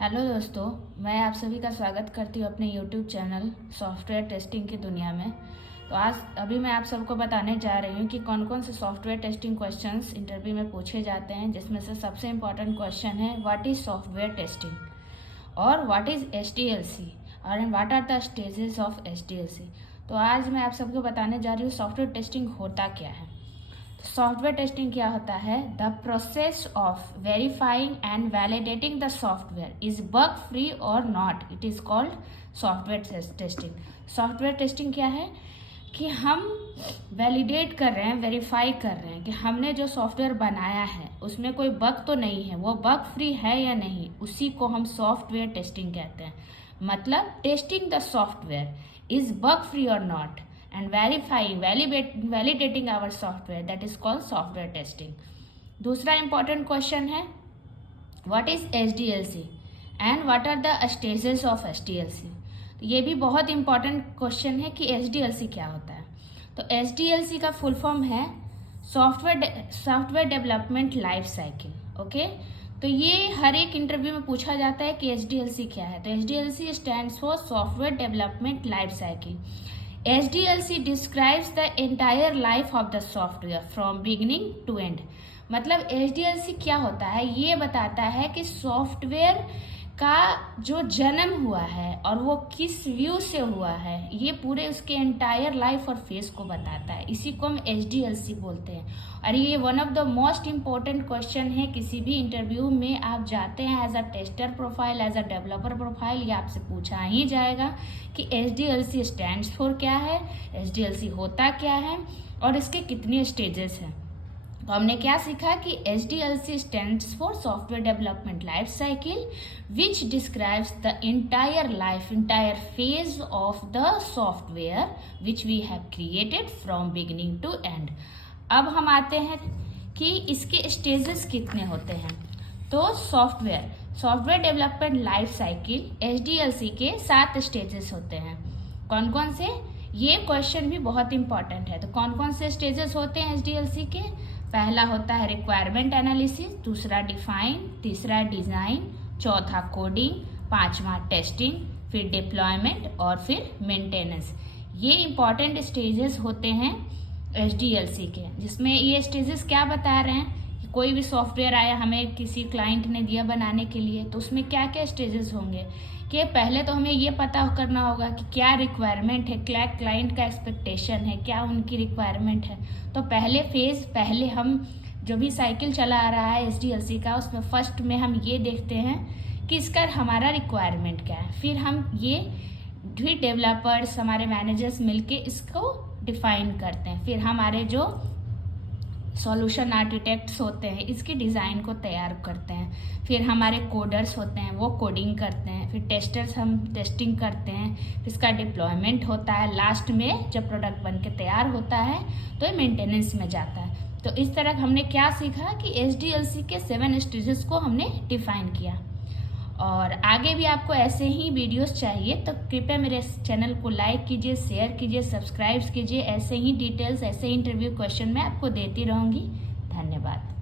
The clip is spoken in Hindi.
हेलो दोस्तों, मैं आप सभी का स्वागत करती हूँ अपने यूट्यूब चैनल सॉफ्टवेयर टेस्टिंग की दुनिया में। तो अभी मैं आप सबको बताने जा रही हूँ कि कौन कौन से सॉफ्टवेयर टेस्टिंग क्वेश्चंस इंटरव्यू में पूछे जाते हैं, जिसमें से सबसे इम्पॉर्टेंट क्वेश्चन है व्हाट इज़ सॉफ्टवेयर टेस्टिंग और व्हाट इज़ एसडीएलसी और what are the stages of SDLC. तो आज मैं आप सबको बताने जा रही हूँ सॉफ्टवेयर टेस्टिंग होता क्या है। सॉफ्टवेयर टेस्टिंग क्या होता है? The process of verifying and validating the software is bug free और not, it is called software testing. Software testing क्या है कि हम वैलिडेट कर रहे हैं, वेरीफाई कर रहे हैं कि हमने जो सॉफ्टवेयर बनाया है उसमें कोई बग तो नहीं है, वो बग फ्री है या नहीं, उसी को हम सॉफ्टवेयर टेस्टिंग कहते हैं। मतलब testing the software is bug free और not and validating our software, that is called software testing. दूसरा important question है what is SDLC and what are the stages of SDLC। तो ये भी बहुत important question है कि SDLC क्या होता है। तो SDLC का फुल फॉर्म है software development life cycle. Okay, तो ये हर एक इंटरव्यू में पूछा जाता है कि SDLC क्या है। तो SDLC stands for software development life cycle. SDLC describes the entire life of the software from beginning to end। मतलब SDLC क्या होता है, ये बताता है कि सॉफ्टवेयर का जो जन्म हुआ है और वो किस व्यू से हुआ है, ये पूरे उसके एंटायर लाइफ और फेस को बताता है। इसी को हम SDLC बोलते हैं। और ये one of the most important question है। किसी भी इंटरव्यू में आप जाते हैं as a tester profile, as a developer profile, ये आपसे पूछा ही जाएगा कि SDLC स्टैंड्स फॉर क्या है, SDLC होता क्या है और इसके कितने स्टेजेस हैं। तो हमने क्या सीखा कि SDLC stands for software development life cycle which describes the entire phase of the software which we have created from beginning to end. अब हम आते हैं कि इसके स्टेजेस कितने होते हैं। तो software development life cycle SDLC के 7 स्टेजेस होते हैं। कौन कौन से, ये क्वेश्चन भी बहुत इंपॉर्टेंट है। तो कौन कौन से स्टेजेस होते हैं SDLC के? पहला होता है रिक्वायरमेंट एनालिसिस, दूसरा डिफाइन, तीसरा डिजाइन, चौथा कोडिंग, पांचवा टेस्टिंग, फिर डिप्लॉयमेंट और फिर मेंटेनेंस। ये इंपॉर्टेंट स्टेजेस होते हैं SDLC के, जिसमें ये स्टेजेस क्या बता रहे हैं कि कोई भी सॉफ्टवेयर आया, हमें किसी क्लाइंट ने दिया बनाने के लिए, तो उसमें क्या क्या स्टेजेस होंगे कि पहले तो हमें ये पता करना होगा कि क्या रिक्वायरमेंट है, क्या क्लाइंट का एक्सपेक्टेशन है, क्या उनकी रिक्वायरमेंट है। तो पहले हम जो भी साइकिल चला आ रहा है SDLC का, उसमें फर्स्ट में हम ये देखते हैं कि इसका हमारा रिक्वायरमेंट क्या है। फिर हम ये भी डेवलपर्स, हमारे मैनेजर्स मिलके इसको डिफाइन करते हैं। फिर हमारे जो सॉल्यूशन आर्किटेक्ट्स होते हैं इसकी डिज़ाइन को तैयार करते हैं। फिर हमारे कोडर्स होते हैं, वो कोडिंग करते हैं। फिर टेस्टर्स, हम टेस्टिंग करते हैं। फिर इसका डिप्लॉयमेंट होता है। लास्ट में जब प्रोडक्ट बन के तैयार होता है तो ये मेंटेनेंस में जाता है। तो इस तरह हमने क्या सीखा कि SDLC के 7 स्टेजेस को हमने डिफाइन किया। और आगे भी आपको ऐसे ही वीडियोस चाहिए तो कृपया मेरे चैनल को लाइक कीजिए, शेयर कीजिए, सब्सक्राइब कीजिए। ऐसे ही डिटेल्स, ऐसे ही इंटरव्यू क्वेश्चन मैं आपको देती रहूँगी। धन्यवाद।